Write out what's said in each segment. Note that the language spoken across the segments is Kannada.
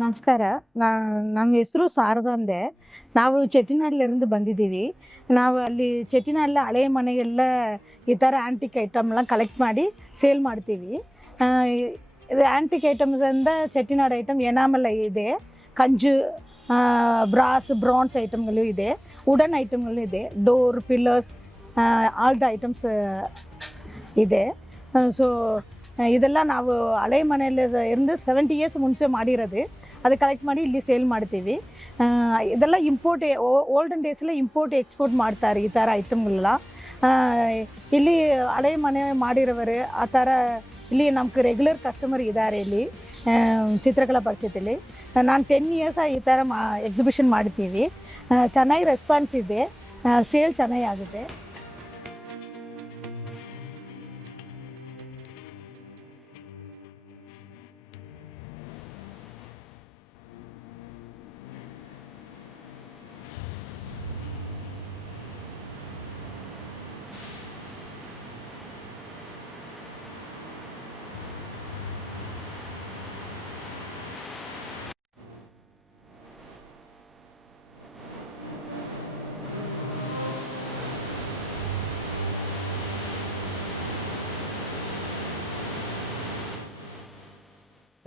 ನಮಸ್ಕಾರ. ನಾ ನಮ್ಮ ಹೆಸರು ಶಾರದಂದೆ ನಾವು ಚೆಟ್ಟಿನಾಡ್ಲಿಂದ ಬಂದಿದ್ದೀವಿ. ನಾವು ಅಲ್ಲಿ ಚೆಟ್ಟಿನಾಡ್ಲ ಹಳೆ ಮನೆಯೆಲ್ಲ ಈ ಥರ ಆಂಟಿಕ್ ಐಟಮ್ಲಾಂ ಕಲೆಕ್ಟ್ ಮಾಡಿ ಸೇಲ್ ಮಾಡ್ತೀವಿ. இது ஆன்டிக் ஐட்டம்ஸ் இருந்தால் செட்டிநாடு ஐட்டம் எனாமல் ಇದೆ ಕಂಜು ಬ್ರಾಸ್ ಬ್ರಾನ್ಸ್ ಐಟಮ್ಗಳು ಇದೆ ವುಡನ್ ಐಟಮ್ಗಳು ಇದೆ door pillars all the items ಇದೆ ಸೊ ಇದೆಲ್ಲ ನಾವು ಹಳೆ ಮನೆಯಲ್ಲಿ ಇருந்து ಸೆವೆಂಟಿ ಇಯರ್ಸ್ ಮುಂಚೆ ಮಾಡಿರೋದು ಅದು ಕಲೆಕ್ಟ್ ಮಾಡಿ ಇಲ್ಲಿ ಸೇಲ್ ಮಾಡ್ತೀವಿ ಇದೆಲ್ಲ ಇಂಪೋರ್ಟ್ ಓಲ್ಡನ್ ಡೇಸಲ್ಲಿ ಇಂಪೋರ್ಟ್ ಎಕ್ಸ್ಪೋರ್ಟ್ ಮಾಡ್ತಾರೆ ಈ ಥರ ಐಟಮ್ಗಳೆಲ್ಲ ಇಲ್ಲಿ ಹಳೆ ಮನೆ ಮಾಡಿರೋವರು ಆ ಥರ ಇಲ್ಲಿ ನಮ್ಗೆ ರೆಗ್ಯುಲರ್ ಕಸ್ಟಮರ್ ಇದ್ದಾರೆ ಇಲ್ಲಿ ಚಿತ್ರಕಲಾ ಪರಿಷತ್ತಲ್ಲಿ. ನಾನು ಟೆನ್ ಇಯರ್ಸ್ ಈ ಥರ ಮಾ ಎಕ್ಸಿಬಿಷನ್ ಮಾಡ್ತೀವಿ ಚೆನ್ನಾಗಿ ರೆಸ್ಪಾನ್ಸ್ ಇದೆ. ಸೇಲ್ ಚೆನ್ನಾಗಿ ಆಗುತ್ತೆ.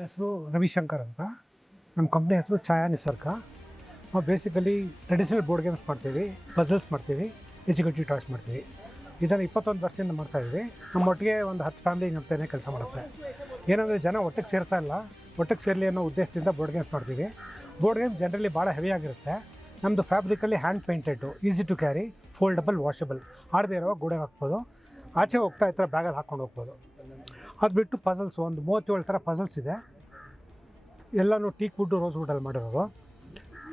ಹೆಸರು ರವಿಶಂಕರ್ ಅಂತ. ನಮ್ಮ ಕಂಪ್ನಿ ಹೆಸರು ಛಾಯಾ ನಿಸರ್ಗ. ನಾವು ಬೇಸಿಕಲಿ ಟ್ರೆಡಿಷನಲ್ ಬೋರ್ಡ್ ಗೇಮ್ಸ್ ಮಾಡ್ತೀವಿ ಪಝಲ್ಸ್ ಮಾಡ್ತೀವಿ ಎಜುಕೇಟಿವ್ ಟಾಯ್ಸ್ ಮಾಡ್ತೀವಿ. ಇದನ್ನು ಇಪ್ಪತ್ತೊಂದು ವರ್ಷದಿಂದ ಮಾಡ್ತಾಯಿದ್ವಿ ನಮ್ಮ ಒಟ್ಟಿಗೆ ಒಂದು ಹತ್ತು ಫ್ಯಾಮಿಲಿ ನಮ್ಮತ್ತೇನೆ ಕೆಲಸ ಮಾಡುತ್ತೆ. ಏನಂದರೆ ಜನ ಒಟ್ಟಿಗೆ ಸೇರ್ತಾ ಇಲ್ಲ. ಒಟ್ಟಿಗೆ ಸೇರಲಿ ಅನ್ನೋ ಉದ್ದೇಶದಿಂದ ಬೋರ್ಡ್ ಗೇಮ್ಸ್ ಮಾಡ್ತೀವಿ. ಬೋರ್ಡ್ ಗೇಮ್ಸ್ ಜನರಲಿ ಭಾಳ ಹೆವಿ ಆಗಿರುತ್ತೆ. ನಮ್ಮದು ಫ್ಯಾಬ್ರಿಕಲ್ಲಿ hand painted easy to carry foldable washable ಆಡದೇ ಇರೋ ಗೋಡೆಗೆ ಹಾಕ್ಬೋದು. ಆಚೆ ಹೋಗ್ತಾ ಇರ್ತಾರೆ ಬ್ಯಾಗಲ್ಲಿ ಹಾಕ್ಕೊಂಡು ಹೋಗ್ಬೋದು. ಅದು ಬಿಟ್ಟು ಪಸಲ್ಸ್ ಒಂದು ಮೂವತ್ತೇಳು ಥರ ಪಝಲ್ಸ್ ಇದೆ. ಎಲ್ಲನೂ ಟೀಕ್ ವುಡ್ಡು ರೋಸ್ ವುಡ್ಡಲ್ಲಿ ಮಾಡಿರೋದು.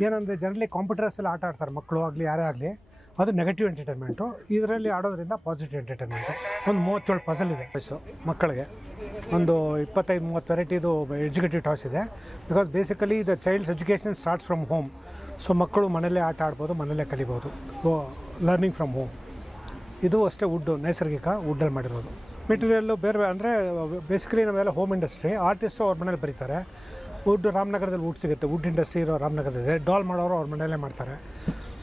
ಏನಂದರೆ ಜನರಲಿ ಕಾಂಪ್ಯೂಟರ್ಸಲ್ಲಿ ಆಟ ಆಡ್ತಾರೆ ಮಕ್ಕಳು ಆಗಲಿ, ಯಾರೇ ಆಗಲಿ. ಅದು ನೆಗೆಟಿವ್ ಎಂಟರ್ಟೈನ್ಮೆಂಟು ಇದರಲ್ಲಿ ಆಡೋದ್ರಿಂದ ಪಾಸಿಟಿವ್ ಎಂಟರ್ಟೈನ್ಮೆಂಟು ಒಂದು ಮೂವತ್ತೇಳು ಪಝಲ್ ಇದೆ. ಟಾಯ್ಸು ಮಕ್ಕಳಿಗೆ. ಒಂದು ಇಪ್ಪತ್ತೈದು, ಮೂವತ್ತು ವೆರೈಟಿದು ಎಜುಕೇಟಿವ್ ಟಾಯ್ಸ್ ಇದೆ. Because basically the child's education starts from home so ಮಕ್ಕಳು ಮನೆಯಲ್ಲೇ ಆಟ ಆಡ್ಬೋದು, ಮನೆಯಲ್ಲೇ ಕಲಿಬೋದು. ಲರ್ನಿಂಗ್ ಫ್ರಮ್ ಹೋಮ್ ಇದು ಅಷ್ಟೇ ವುಡ್ಡು ನೈಸರ್ಗಿಕ ವುಡ್ಡಲ್ಲಿ ಮಾಡಿರೋದು. ಮೆಟೀರಿಯಲ್ಲು ಬೇರೆ ಅಂದರೆ ಬೇಸಿಕಲಿ ನಾವೆಲ್ಲ ಹೋಮ್ ಇಂಡಸ್ಟ್ರಿ ಆರ್ಟಿಸ್ಟು ಅವ್ರ ಮನೇಲಿ ಬರೀತಾರೆ. ವುಡ್ ರಾಮನಗರದಲ್ಲಿ ವುಡ್ ಸಿಗುತ್ತೆ. ವುಡ್ ಇಂಡಸ್ಟ್ರಿ ಇರೋ ರಾಮನಗರದಲ್ಲಿ ಡಾಲ್ ಮಾಡೋರು ಅವ್ರ ಮನೆಯಲ್ಲೇ ಮಾಡ್ತಾರೆ.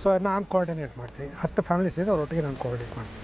ಸೊ ನಾನು ಕೋಆರ್ಡಿನೇಟ್ ಮಾಡ್ತೀನಿ. ಹತ್ತು ಫ್ಯಾಮಿಲೀಸ್ ಇದೆ, ಅವ್ರೊಟ್ಟಿಗೆ ನಾನು ಕೋಆರ್ಡಿನೇಟ್ ಮಾಡ್ತೀನಿ.